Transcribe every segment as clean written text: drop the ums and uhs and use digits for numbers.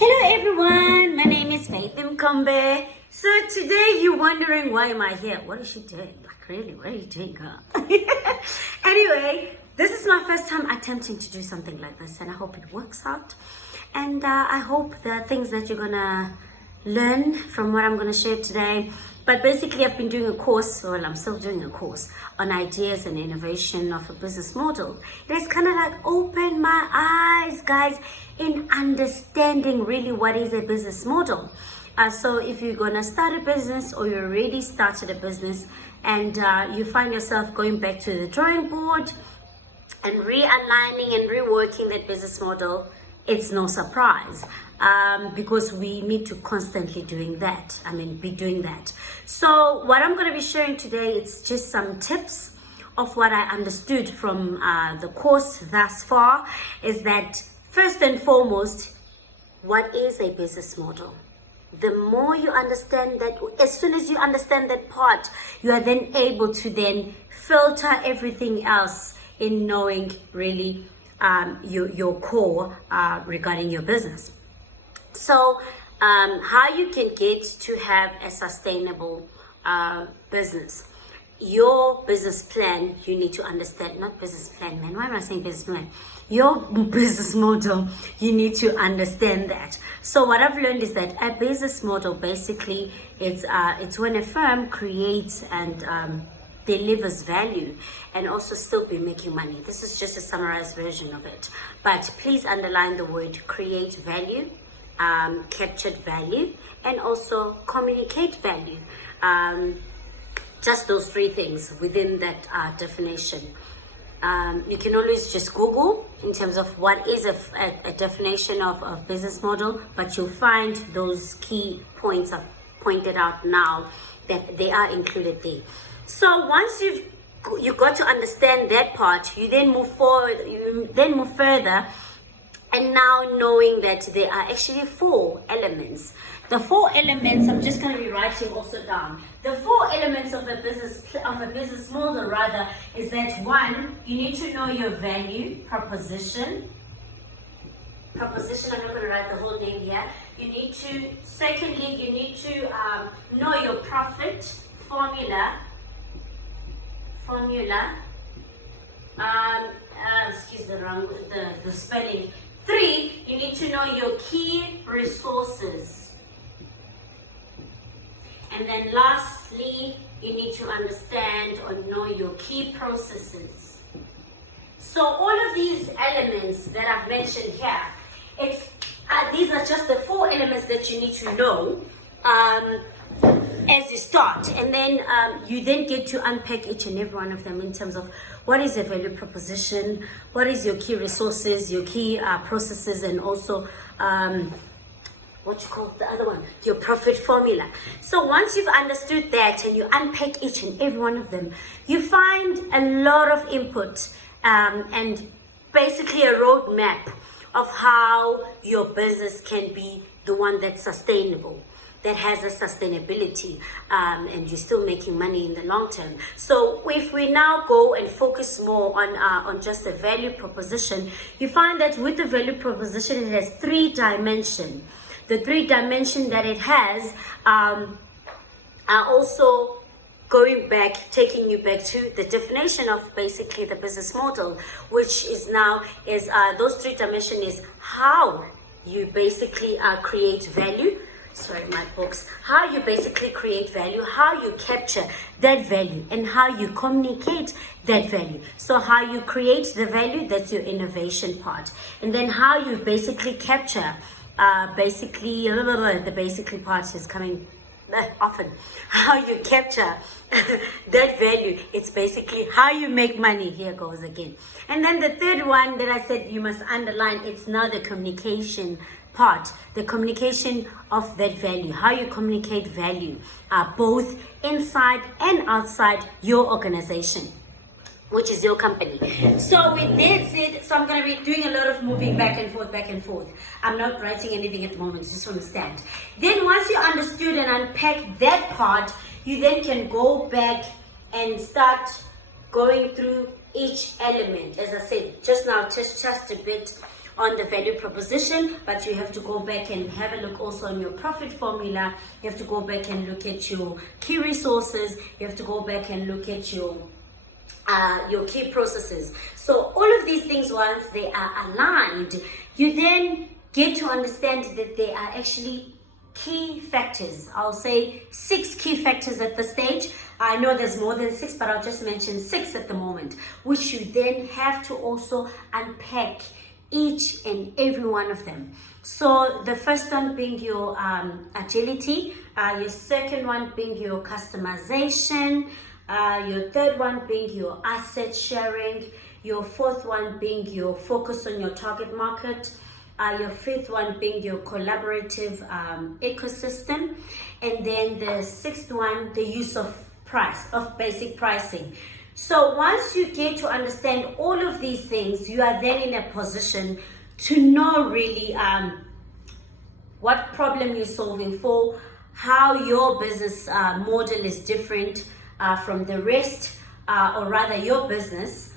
Hello everyone, my name is Faith Mkombe. So today you're wondering why am I here? What is she doing? Like really, what are you doing, girl? Anyway, this is my first time attempting to do something like this and I hope it works out. And I hope the things that you're gonna learn from what I'm gonna share today. But basically I've been doing a course, well I'm still doing a course on ideas and innovation of a business model. It has kind of like opened my eyes, guys, in understanding really what is a business model. So if you're gonna start a business or you already started a business and you find yourself going back to the drawing board and realigning and reworking that business model, it's no surprise because we need to constantly be doing that. So what I'm going to be sharing today, it's just some tips of what I understood from the course thus far, is that first and foremost, what is a business model? The more you understand that, as soon as you understand that part, you are then able to then filter everything else in knowing really your core regarding your business. So how you can get to have a sustainable business. Your business plan, you need to understand, not business plan, man. Why am I saying business plan? Your business model, you need to understand that. So what I've learned is that a business model, basically, it's when a firm creates and delivers value and also still be making money. This is just a summarized version of it. But please underline the word create value, captured value, and also communicate value. Just those three things within that definition. You can always just Google in terms of what is a definition of business model, but you'll find those key points I've pointed out now that they are included there. So once you got to understand that part, you then move forward, you then move further, and now knowing that there are actually 4 elements. The 4 elements, I'm just going to be writing also down. The 4 elements of a business model rather is that 1, you need to know your value proposition. I'm not going to write the whole name here. Secondly, you need to know your profit formula. Excuse the spelling. 3, you need to know your key resources. And then lastly, you need to understand or know your key processes. So all of these elements that I've mentioned here, these are just the 4 elements that you need to know as you start, and then you then get to unpack each and every one of them in terms of what is your value proposition, what is your key resources, your key processes, and also your profit formula. So once you've understood that and you unpack each and every one of them, you find a lot of input and basically a roadmap of how your business can be the one that's sustainable, that has a sustainability, and you're still making money in the long term. So if we now go and focus more on just the value proposition, you find that with the value proposition, it has 3 dimensions. The 3 dimensions that it has are also taking you back to the definition of basically the business model, which is those 3 dimensions is how you basically create value. How you basically create value, how you capture that value, and how you communicate that value. So how you create the value, that's your innovation part. And then how you basically capture, the basically part is coming often. How you capture that value, it's basically how you make money. Here goes again. And then the third one that I said you must underline, it's now the communication part, the communication of that value, how you communicate value, both inside and outside your organization, which is your company. So with that said, I'm going to be doing a lot of moving back and forth. I'm not writing anything at the moment, just understand. Then once you understood and unpack that part, you then can go back and start going through each element. As I said just now, just a bit on the value proposition, but you have to go back and have a look also on your profit formula. You have to go back and look at your key resources. You have to go back and look at your key processes. So all of these things, once they are aligned, you then get to understand that they are actually key factors. I'll say 6 key factors at this stage. I know there's more than 6, but I'll just mention 6 at the moment, which you then have to also unpack each and every one of them. So the first one being your agility, your second one being your customization, your third one being your asset sharing, your fourth one being your focus on your target market, your fifth one being your collaborative ecosystem, and then the sixth one, the use of basic pricing. So once you get to understand all of these things, you are then in a position to know really what problem you're solving for, how your business model is different from the rest, or rather your business,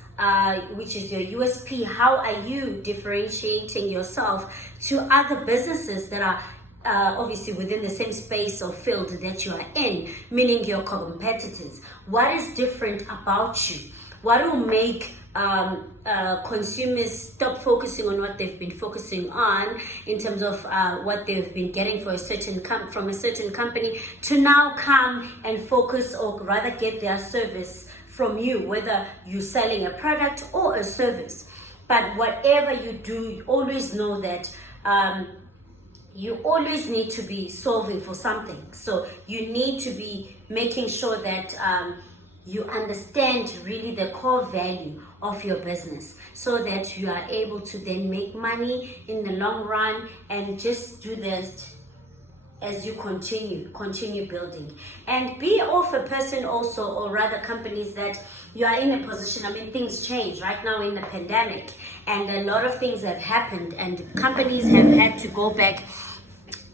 which is your USP. How are you differentiating yourself to other businesses that are obviously within the same space or field that you are in, meaning your competitors? What is different about you? What will make consumers stop focusing on what they've been focusing on in terms of what they've been getting for a certain from a certain company, to now come and focus, or rather get their service from you, whether you're selling a product or a service. But whatever you do, you always know that you always need to be solving for something. So you need to be making sure that you understand really the core value of your business, so that you are able to then make money in the long run, and just do this as you continue building. And be of a person also, or rather companies, that you are in a position, I mean, things change right now in the pandemic, and a lot of things have happened, and companies have had to go back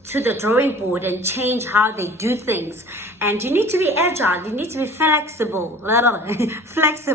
to the drawing board and change how they do things. And you need to be agile, you need to be flexible, as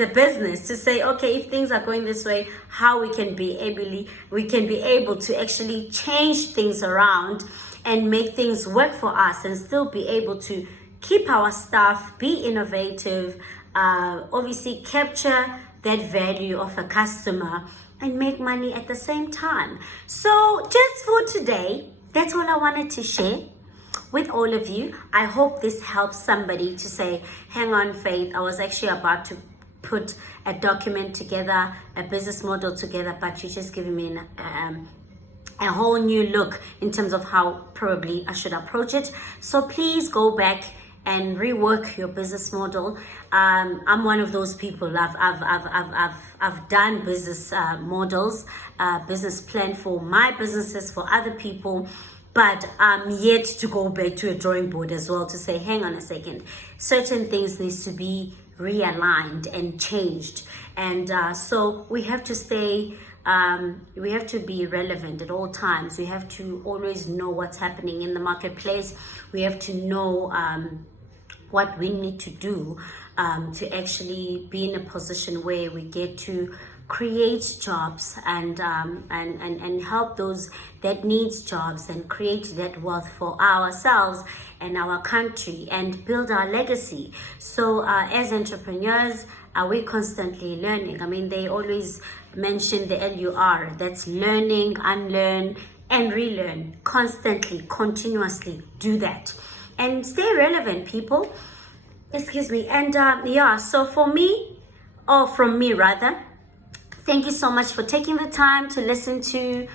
a business, to say, okay, if things are going this way, how we can be able to actually change things around and make things work for us, and still be able to keep our staff, be innovative, obviously capture that value of a customer, and make money at the same time. So just for today, that's all I wanted to share with all of you. I hope this helps somebody to say, hang on, Faith, I was actually about to put a document together, a business model together, but you're just giving me a whole new look in terms of how probably I should approach it. So please go back and rework your business model. I'm one of those people. I've done business models, business plan for my businesses, for other people, but I'm yet to go back to a drawing board as well to say, hang on a second, certain things needs to be realigned and changed. And so we have to stay, we have to be relevant at all times. We have to always know what's happening in the marketplace. We have to know what we need to do to actually be in a position where we get to create jobs and help those that needs jobs, and create that wealth for ourselves and our country, and build our legacy. So as entrepreneurs, we're constantly learning. I mean, they always mention the LUR, that's learning, unlearn, and relearn. Constantly, continuously do that. And stay relevant, people. Excuse me. And so from me, thank you so much for taking the time to listen to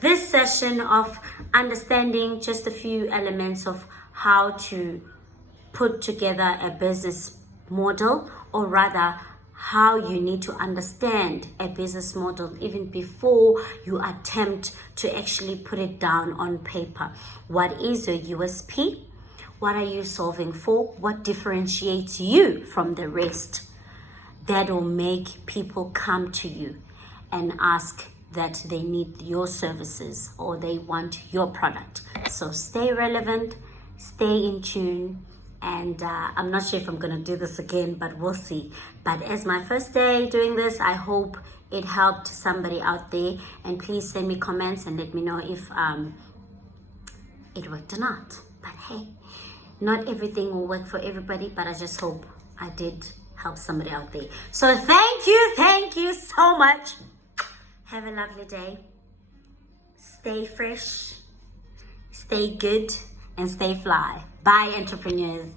this session of understanding just a few elements of how to put together a business model, or rather how you need to understand a business model even before you attempt to actually put it down on paper. What is your USP? What are you solving for? What differentiates you from the rest? That will make people come to you and ask that they need your services or they want your product. So stay relevant, stay in tune, and I'm not sure if I'm going to do this again, but we'll see. But as my first day doing this, I hope it helped somebody out there. And please send me comments and let me know if it worked or not. But hey, not everything will work for everybody, but I just hope I did help somebody out there. So thank you so much. Have a lovely day. Stay fresh, stay good, and stay fly. Bye, entrepreneurs.